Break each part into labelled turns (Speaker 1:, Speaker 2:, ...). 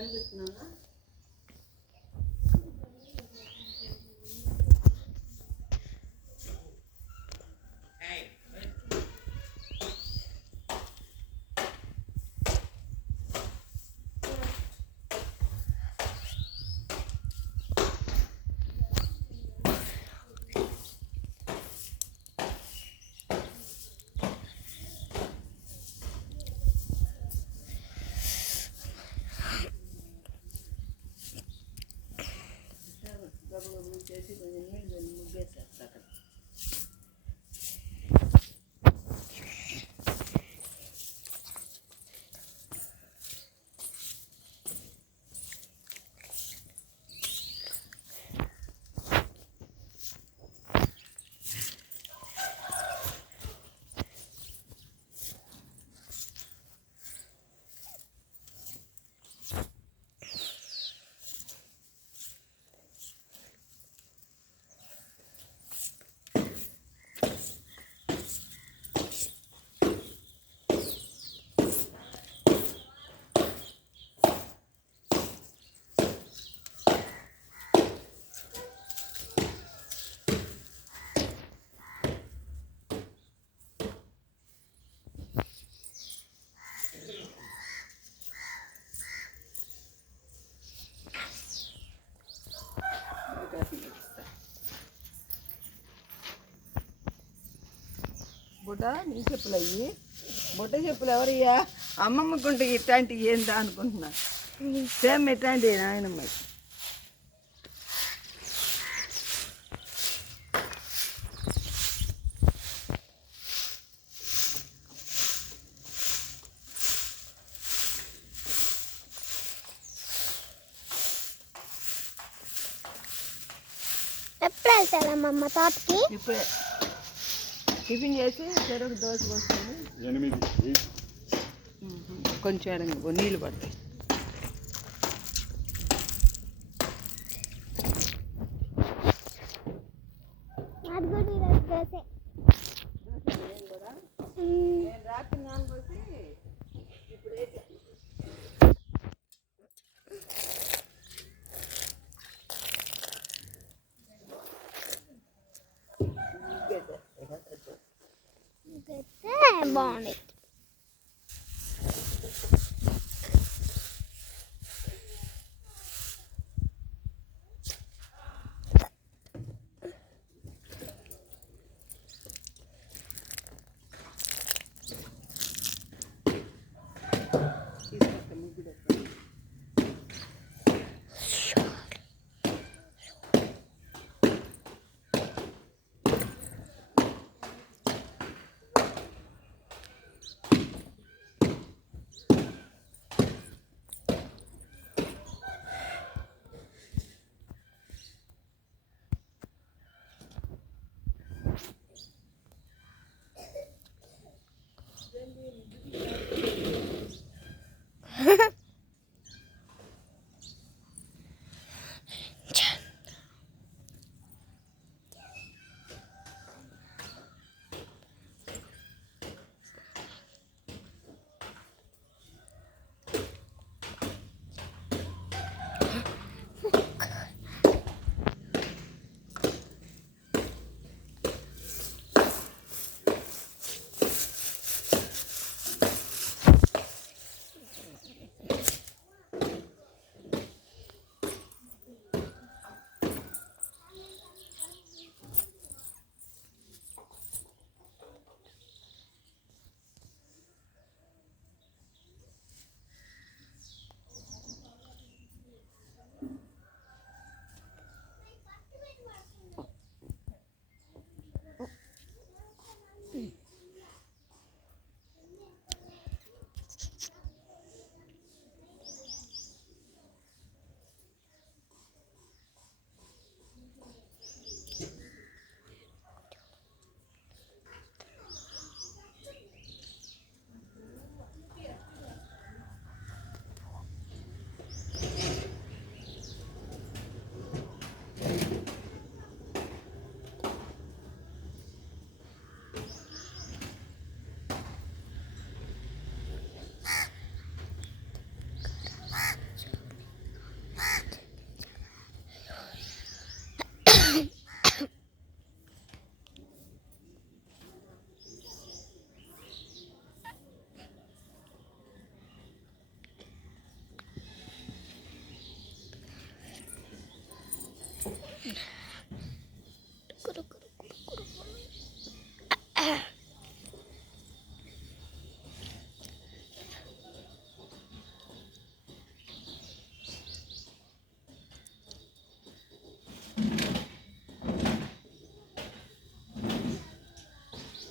Speaker 1: கலந்துக்கணும்னா
Speaker 2: करू मुख्य मुगे బుట్ట నీ చెప్పులు అయ్యి బుట్ట చెప్పులు ఎవరయ్యా? అమ్మమ్మ గుంట ఇట్లాంటివి ఏందా అనుకుంటున్నా. సేమ్ ఇట్లాంటివి నాయనమ్మ
Speaker 1: ఎప్పుడు తోటకి
Speaker 2: ఇప్పుడే. టిఫిన్ చేసి చెరుకు దోశ పోసుకొని
Speaker 3: ఎనిమిది.
Speaker 2: కొంచెం నీళ్ళు పడతాయి.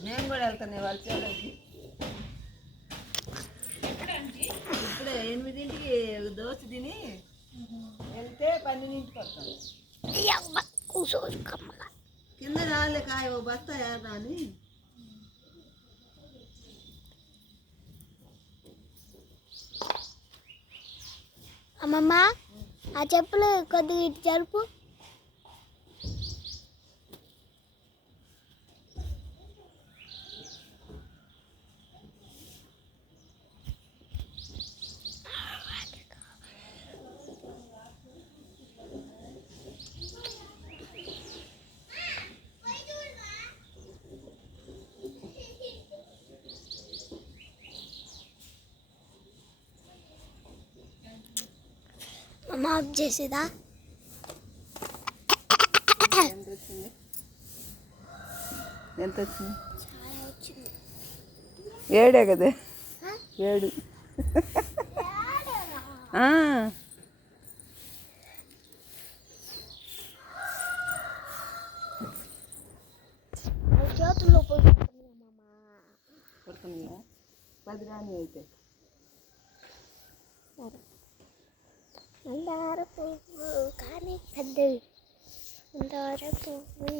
Speaker 2: నేను కూడా వెళ్తాను వాళ్ళ చేలకి ఇప్పుడే ఎనిమిదింటికి దోశ తిని వెళ్తే పన్నెండింటికి వస్తాను.
Speaker 1: కూసోదు కమ్మగా
Speaker 2: కింద రాలే కాయ ఓ బస్తా అని
Speaker 1: అమ్మమ్మ ఆ చెప్పులు కొద్దిగా ఇటు జరుపు. అమ్మ ఆఫ్ చేసేదా
Speaker 2: ఎంత వచ్చింది ఏడే కదా? ఏడు.
Speaker 1: చేతుల్లో పోయి అమ్మమ్మ
Speaker 2: పడుతున్నాయా పది రాని అయితే?
Speaker 1: മന്ദാര പൂവ് കാണി മന്ദാര പൂവ്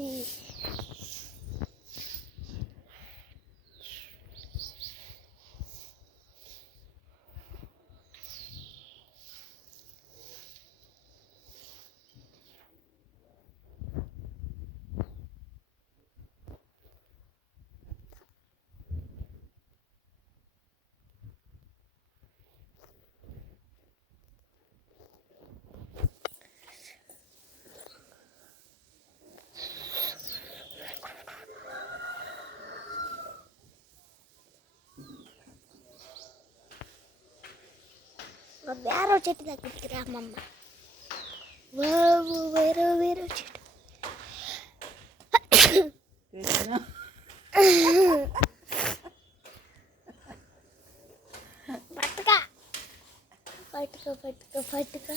Speaker 1: వేరే చెట్టు దగ్గరికి రామమ్మ వేరే వేరే చెట్టు. పట్టుక పట్టుక పట్టుక పట్టుక.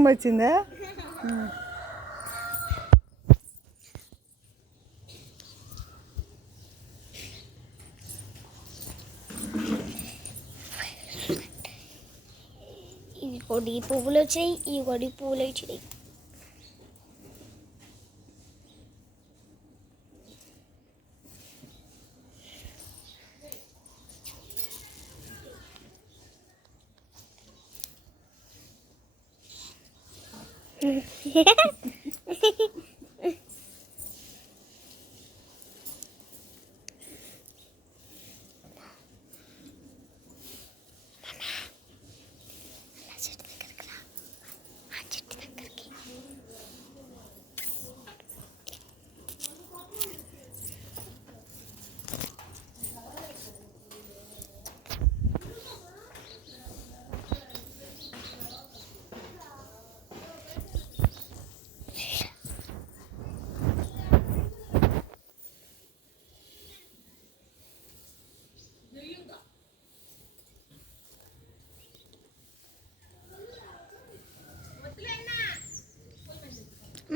Speaker 2: తుమ్ము వచ్చిందా?
Speaker 1: ఈ కొడి పువ్వులు వచ్చాయి ఈ కొడి పువ్వులు వచ్చినాయి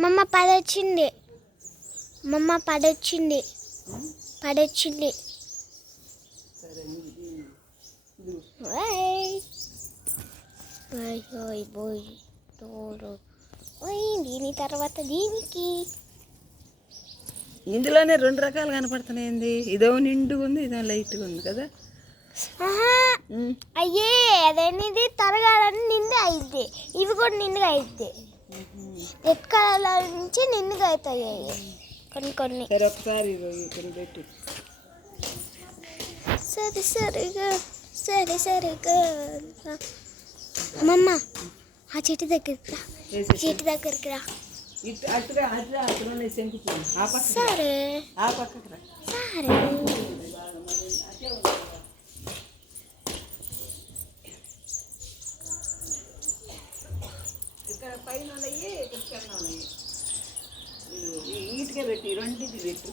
Speaker 1: మమ్మ పడొచ్చింది. మమ్మ పడొచ్చింది. పడొచ్చింది. దీని తర్వాత దీనికి.
Speaker 2: ఇందులోనే రెండు రకాలు కనపడుతున్నాయింది ఇదో నిండుగా ఉంది ఇదో లైట్గా ఉంది కదా.
Speaker 1: అయ్యే అదనేది తరగాలని నిండు అయిద్ది ఇవి కూడా నిండుగా అయిద్ది రెడ్ కలర్ నుంచి నిండుగా అవుతాయి అవి. కొన్ని కొన్ని.
Speaker 2: సరే ఒకసారి పెట్టు.
Speaker 1: సరే సరిగా సరే సరిగా అమ్మమ్మ ఆ చెట్టు దగ్గరికి రా. చెట్టు? దగ్గరికి రా.
Speaker 2: ఇటు అటుగా అటుగా అక్కడ ఉన్నాయి శంకు పూలు ఆ పక్క
Speaker 1: సరే
Speaker 2: ఆ పక్కకు రా
Speaker 1: సరే
Speaker 2: ఇక్కడ పైన ఉన్నాయి కింద ఉన్నాయి పెట్టి ఈ రెండింటికి పెట్టు.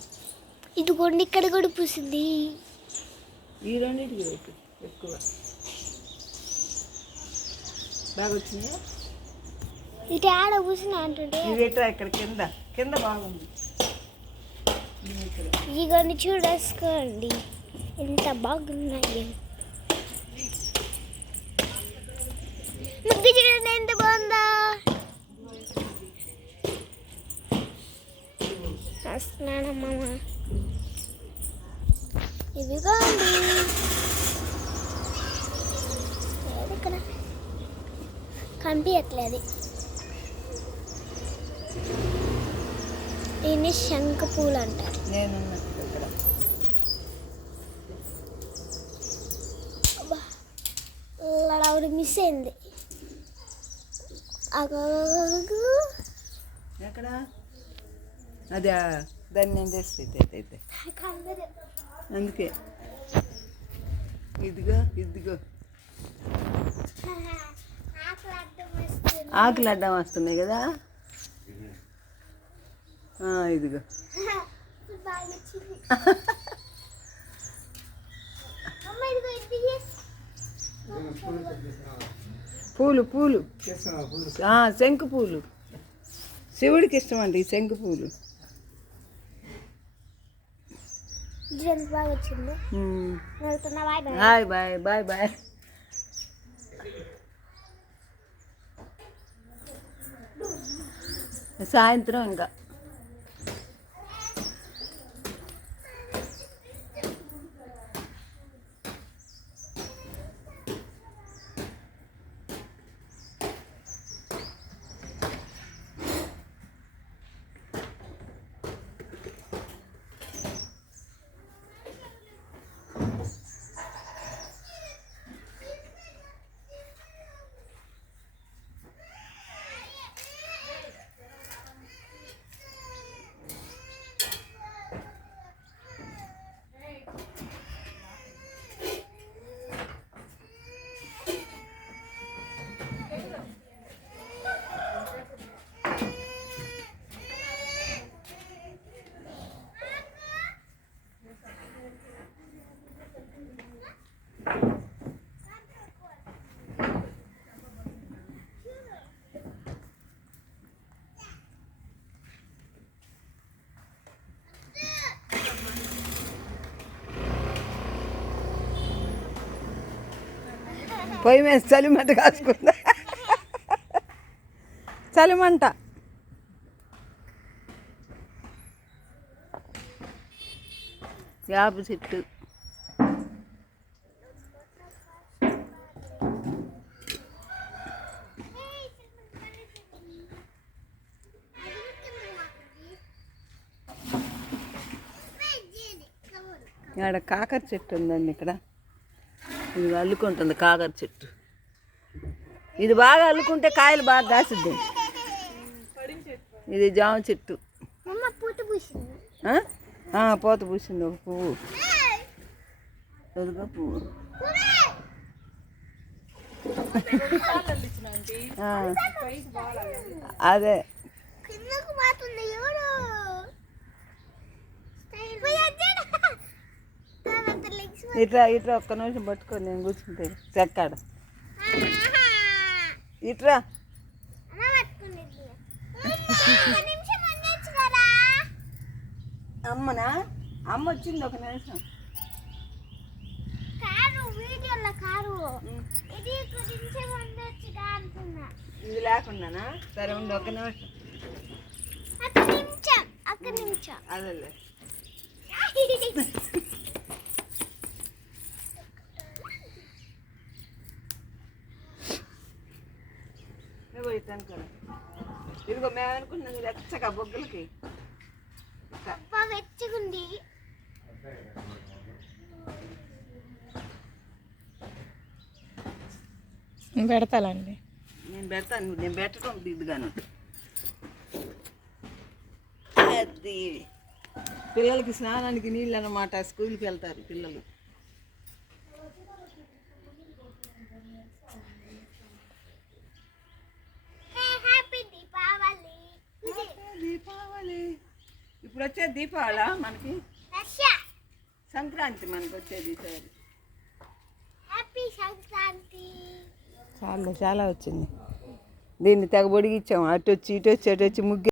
Speaker 1: ఇదిగోండి ఇక్కడ కూడా పూసింది.
Speaker 2: ఈ రెండింటికి పెట్టు ఎక్కువ. బాగా వచ్చినాయా?
Speaker 1: ఇటు ఆడ పూసిన అంటుంటే
Speaker 2: ఇది పెట్టరా ఇక్కడ కింద? కింద బాగుంది.
Speaker 1: ఇదిగోండి చూడేసుకోండి. ఎంత బాగున్నాయి. ముగ్గు చూడండి ఎంత బాగుందా. వస్తున్నానమ్మా ఇదిగోండి ఏది ఇక్కడ? కనిపించట్లేదు దీన్ని శంఖ పూలు అంటారు. లడవుడు మిస్ అయింది. అగగగగగ.
Speaker 2: అదే దాన్ని నేను తెస్తే అయితే. అందుకే. ఇదిగో ఇదిగో.
Speaker 1: ఆకలి అడ్డం
Speaker 2: వస్తున్నాయి కదా? ఇదిగో. పూలు పూలు. శంకు పూలు. శివుడికి ఇష్టం అండి ఈ శంకు పూలు
Speaker 1: ఇది ఎంత బాగా వచ్చింది
Speaker 2: ఉమ్.
Speaker 1: వెళ్తున్నా bye bye
Speaker 2: bye bye bye bye సాయంత్రం ఇంకా. పొయ్యి మీద చలిమంట కాసుకుందా చలిమంట. వేప చెట్టు ఇక్కడ కాకర చెట్టు ఉందండి ఇక్కడ. ఇది అల్లుకుంటుంది కాకర చెట్టు. ఇది బాగా అల్లుకుంటే కాయలు బాగా కాసిద్ది. ఇది జామ చెట్టు.
Speaker 1: పూత పూసింది.
Speaker 2: ఒక పువ్వు. ఎదుగా పువ్వు. అదే. ఇట్లా ఇట్లా ఒక్క నిమిషం పట్టుకొని నేను కూర్చుంటే చెక్కాడ. ఇట్రా. అమ్మనా? అమ్మ వచ్చింది ఒక నిమిషం.
Speaker 1: కారు వీడియోలో కారు ఇది
Speaker 2: లేకుండానా? సరే ఉండి ఒక నిమిషం.
Speaker 1: నిమిషం ఒక
Speaker 2: ఇట్లా అనుకోను ఇదిగో మేము అనుకున్నాం ఇది ఎచ్చగా బొగ్గులకి.
Speaker 1: వెచ్చగుంది.
Speaker 3: పెడతాలండి
Speaker 2: నేను పెడతాను నేను పెట్టడం దిద్దుగాను ఇది పిల్లలకి స్నానానికి నీళ్ళు అన్నమాట స్కూల్కి వెళ్తారు పిల్లలు
Speaker 1: హ్యాపీ దీపావళి
Speaker 2: దీపావళి. ఇప్పుడు వచ్చే దీపావళ మనకి సంక్రాంతి మనకి వచ్చేది ఈసారి
Speaker 1: హ్యాపీ సంక్రాంతి.
Speaker 2: చాలా చాలా వచ్చింది. దీన్ని తెగ పొడిగిచ్చాము అటు వచ్చి ఇటు వచ్చి అటు వచ్చి ముగ్గు